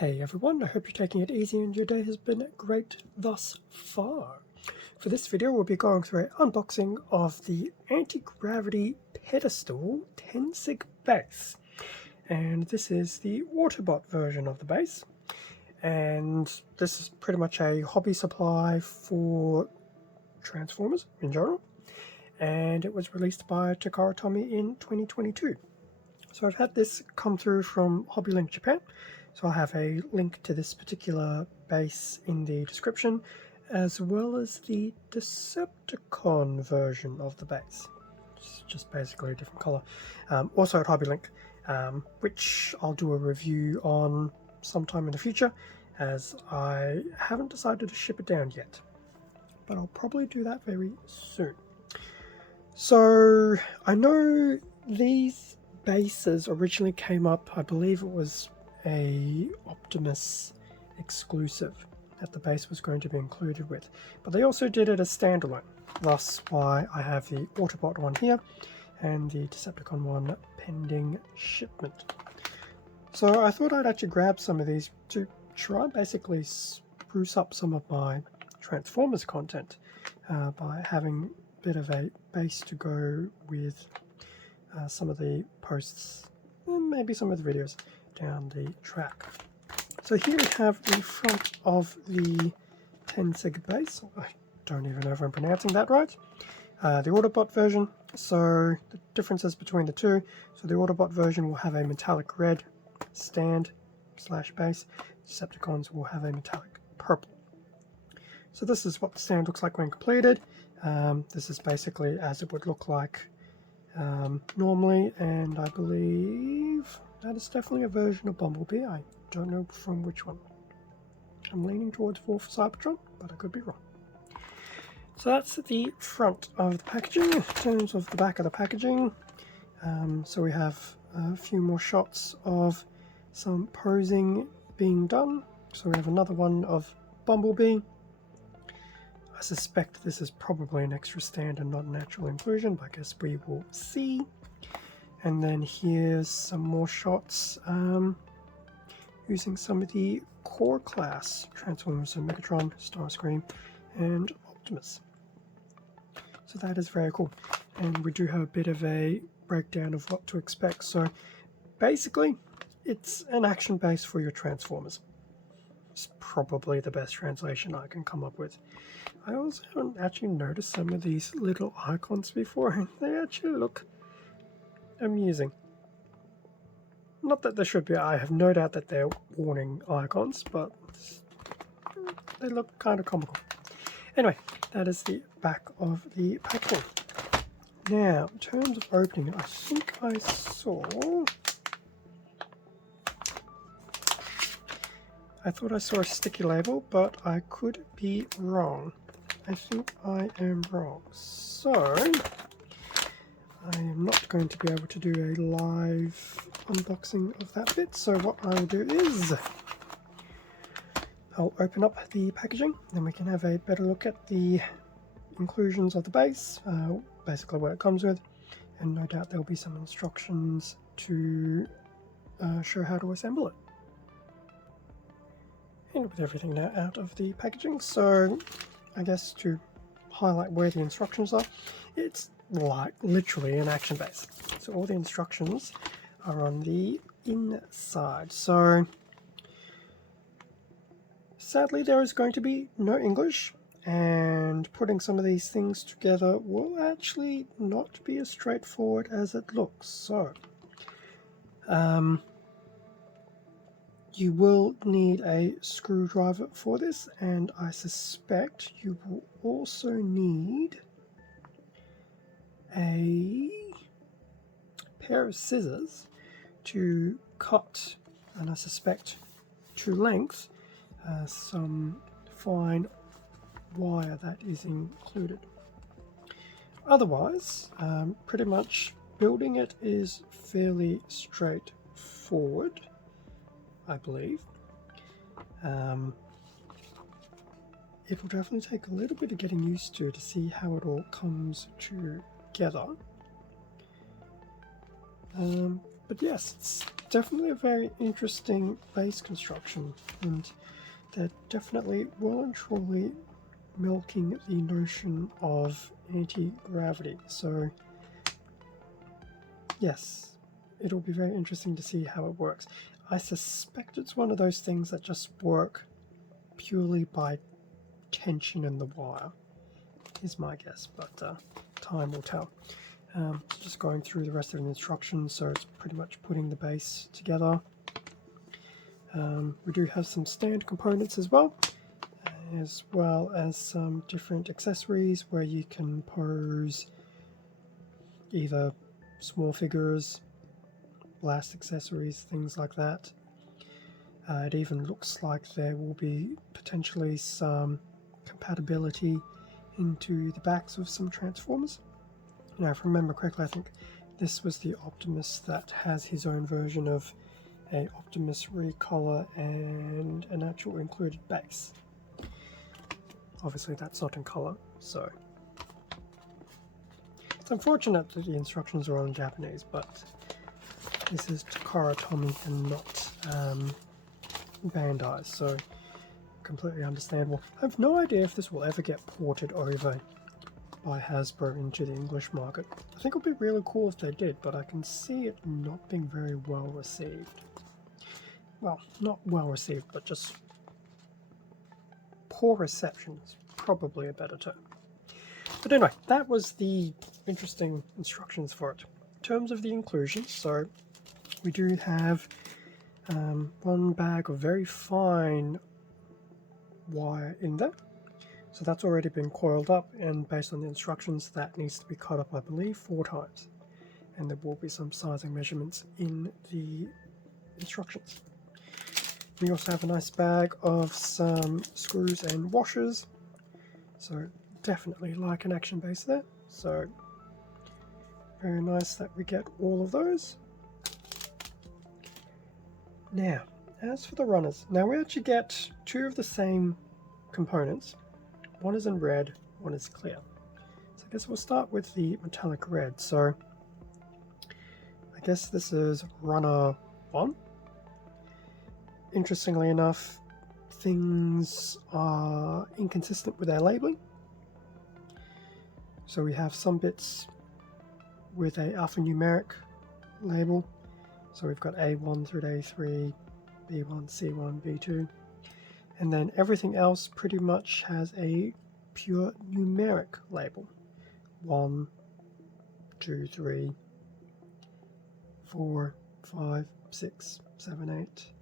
Hey everyone, I hope you're taking it easy and your day has been great thus far. For this video we'll be going through an unboxing of the anti-gravity Pedestal Tenseg base. And this is the Autobot version of the base. And this is pretty much a hobby supply for Transformers in general. And it was released by Takara Tomy in 2022. So I've had this come through from HobbyLink Japan. So I'll have a link to this particular base in the description, as well as the Decepticon version of the base. It's just basically a different color. Also at HobbyLink, which I'll do a review on sometime in the future, as I haven't decided to ship it down yet. But I'll probably do that very soon. So I know these bases originally came up, I believe it was a Optimus exclusive that the base was going to be included with, but they also did it as standalone, thus why I have the Autobot one here and the Decepticon one pending shipment. So I thought I'd actually grab some of these to try and basically spruce up some of my Transformers content by having a bit of a base to go with some of the posts and maybe some of the videos down the track. So here we have the front of the Tenseg base. I don't even know if I'm pronouncing that right. The Autobot version. So the differences between the two. So the Autobot version will have a metallic red stand / base. Decepticons will have a metallic purple. So this is what the stand looks like when completed. This is basically as it would look like normally, and I believe that is definitely a version of Bumblebee. I don't know from which one. I'm leaning towards 4 for Cybertron, but I could be wrong. So that's the front of the packaging. In terms of the back of the packaging, so we have a few more shots of some posing being done. So we have another one of Bumblebee. I suspect this is probably an extra stand and not a natural inclusion, but I guess we will see. And then here's some more shots using some of the core class Transformers, so Megatron, Starscream, and Optimus. So that is very cool. And we do have a bit of a breakdown of what to expect. So basically, it's an action base for your Transformers. It's probably the best translation I can come up with. I also haven't actually noticed some of these little icons before, and they actually look amusing. Not that there should be, I have no doubt that they're warning icons, but they look kind of comical. Anyway, that is the back of the packaging. Now, in terms of opening it, I think I thought I saw a sticky label, but I could be wrong. I think I am wrong. So I am not going to be able to do a live unboxing of that bit. So what I'll do is I'll open up the packaging, then we can have a better look at the inclusions of the base, basically what it comes with, and no doubt there'll be some instructions to show how to assemble it. And with everything now out of the packaging, so I guess to highlight where the instructions are, it's like literally an action base. So all the instructions are on the inside. So sadly there is going to be no English, and putting some of these things together will actually not be as straightforward as it looks. So you will need a screwdriver for this, and I suspect you will also need a pair of scissors to cut, and I suspect to length, some fine wire that is included. Otherwise, pretty much building it is fairly straightforward, I believe. It will definitely take a little bit of getting used to see how it all comes together. But yes, it's definitely a very interesting base construction, and they're definitely well and truly milking the notion of anti-gravity. So yes, it'll be very interesting to see how it works. I suspect it's one of those things that just work purely by tension in the wire, is my guess, but time will tell. Just going through the rest of the instructions, so it's pretty much putting the base together. We do have some stand components as well as some different accessories where you can pose either small figures, blast accessories, things like that. It even looks like there will be potentially some compatibility into the backs of some Transformers. Now, if I remember correctly, I think this was the Optimus that has his own version of a Optimus recolor and an actual included base. Obviously that's not in color, so it's unfortunate that the instructions are all in Japanese, but this is Takara Tomy and not Bandai, so completely understandable. I have no idea if this will ever get ported over by Hasbro into the English market. I think it would be really cool if they did, but I can see it not being very well received. Well, not well received, but just poor reception is probably a better term. But anyway, that was the interesting instructions for it. In terms of the inclusions, so we do have one bag of very fine wire in there. So that's already been coiled up, and based on the instructions, that needs to be cut up, I believe, 4 times. And there will be some sizing measurements in the instructions. We also have a nice bag of some screws and washers. So definitely like an action base there. So very nice that we get all of those. Now, as for the runners, now we actually get 2 of the same components. One is in red, one is clear. So I guess we'll start with the metallic red. So I guess this is runner 1. Interestingly enough, things are inconsistent with their labeling. So we have some bits with a alphanumeric label. So we've got A1 through to A3, B1, C1, B2. And then everything else pretty much has a pure numeric label. 1, 2, 3, 4, 5, 6, 7, 8,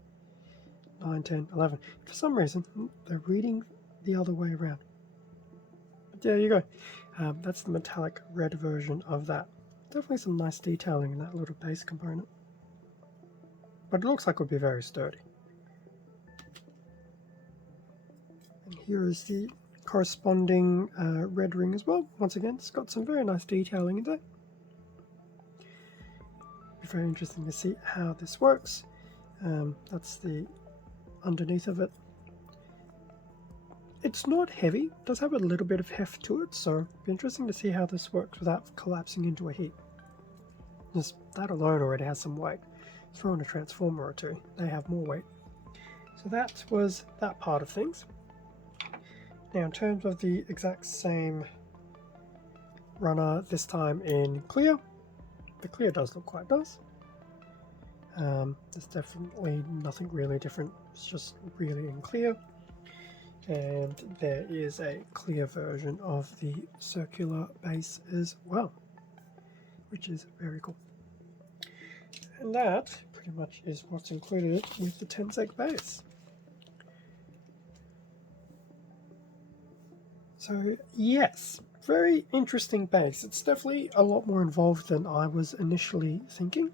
9, 10, 11. For some reason, they're reading the other way around. But there you go. That's the metallic red version of that. Definitely some nice detailing in that little base component. But it looks like it would be very sturdy. And here is the corresponding red ring as well. Once again, it's got some very nice detailing in there. Be very interesting to see how this works. That's the underneath of it. It's not heavy, it does have a little bit of heft to it, so it'll be interesting to see how this works without collapsing into a heap. Just that alone already has some weight. Throw in a transformer or 2, they have more weight. So that was that part of things. Now in terms of the exact same runner, this time in clear, the clear does look quite nice. There's definitely nothing really different, it's just really in clear. And there is a clear version of the circular base as well, which is very cool. And that pretty much is what's included with the Tenseg base. So yes, very interesting base. It's definitely a lot more involved than I was initially thinking.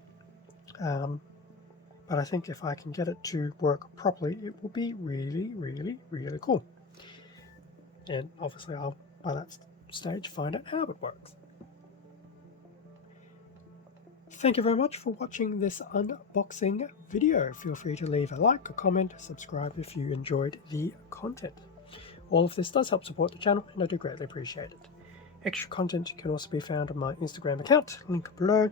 But I think if I can get it to work properly, it will be really, really, really cool. And obviously I'll, by that stage, find out how it works. Thank you very much for watching this unboxing video. Feel free to leave a like, a comment, subscribe if you enjoyed the content. All of this does help support the channel and I do greatly appreciate it. Extra content can also be found on my Instagram account, link below.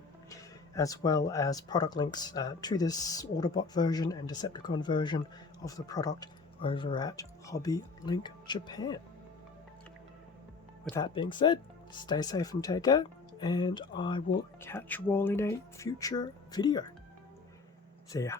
as well as product links to this Autobot version and Decepticon version of the product over at Hobby Link Japan. With that being said, stay safe and take care, and I will catch you all in a future video. See ya.